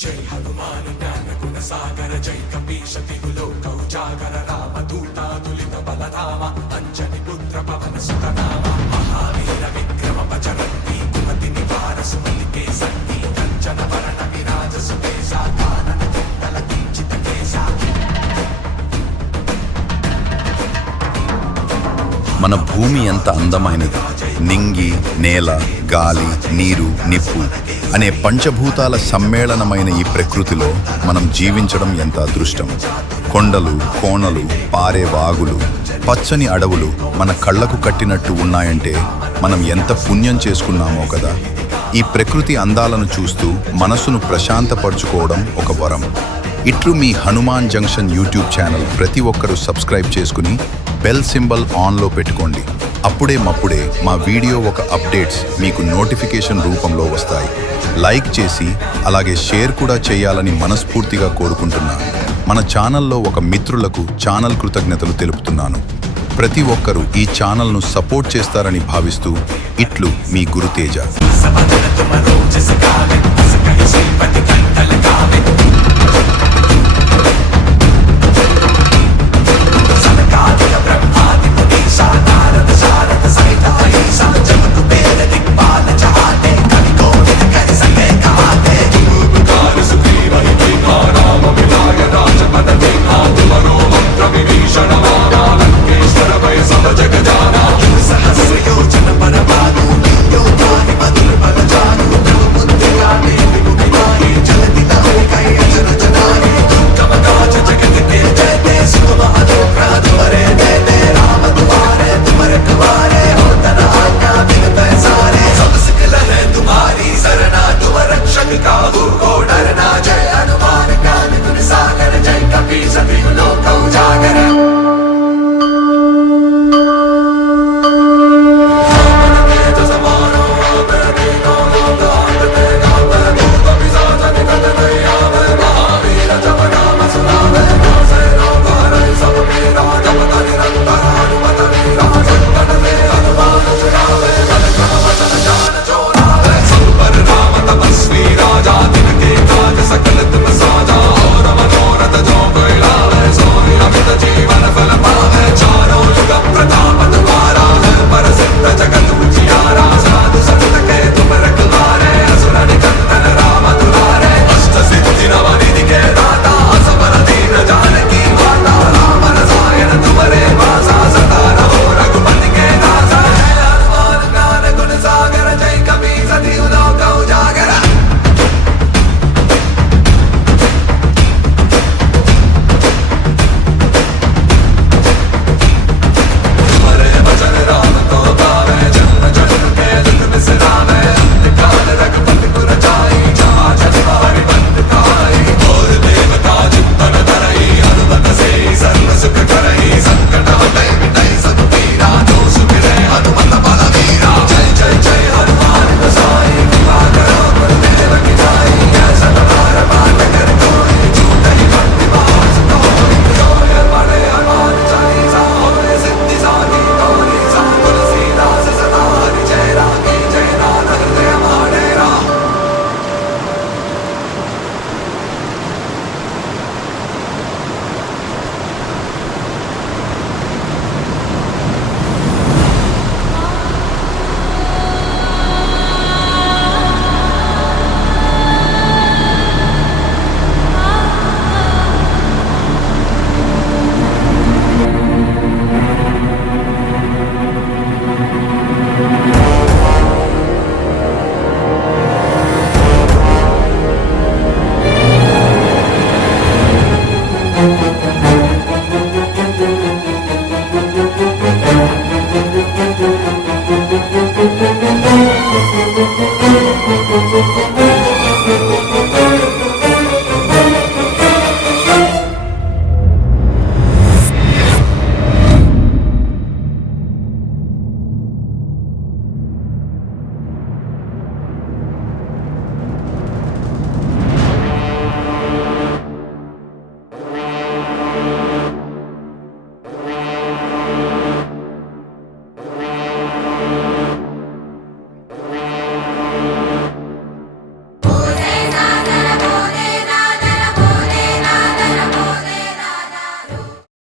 జై హనుమాన్ జ్ఞాన గుణ సాగర జై కపీశతి లోకౌజాగర రామదూతాదులిత బలరామ అంజని పుత్ర పవన సుతనామ మహావీర విక్రమ బజరంగి కుమతి నివార సుమతికే సంగి కంచన వరణ విరాజ సుకేశ కానన కుండల కించిత కేశ. మన భూమి ఎంత అందమైనది. నింగి, నేల, గాలి, నీరు, నిప్పు అనే పంచభూతాల సమ్మేళనమైన ఈ ప్రకృతిలో మనం జీవించడం ఎంత అదృష్టం. కొండలు, కోణలు, పారే వాగులు, పచ్చని అడవులు మన కళ్ళకు కట్టినట్టు ఉన్నాయంటే మనం ఎంత పుణ్యం చేసుకున్నామో కదా. ఈ ప్రకృతి అందాలను చూస్తూ మనసును ప్రశాంతపరచుకోవడం ఒక వరం. ఇట్లు మీ హనుమాన్ జంక్షన్ యూట్యూబ్ ఛానల్ ప్రతి ఒక్కరూ సబ్స్క్రైబ్ చేసుకుని బెల్ సింబల్ ఆన్లో పెట్టుకోండి. అప్పుడే మా వీడియో ఒక అప్డేట్స్ మీకు నోటిఫికేషన్ రూపంలో వస్తాయి. లైక్ చేసి అలాగే షేర్ కూడా చేయాలని మనస్ఫూర్తిగా కోరుకుంటున్నాను. మన ఛానల్లో ఒక మిత్రులకు ఛానల్ కృతజ్ఞతలు తెలుపుతున్నాను. ప్రతి ఒక్కరూ ఈ ఛానల్ను సపోర్ట్ చేస్తారని భావిస్తూ ఇట్లు మీ గురుతేజ. సపదన తుమ రోజ సకావే సకై శ్రీపతి కంఠల కావే.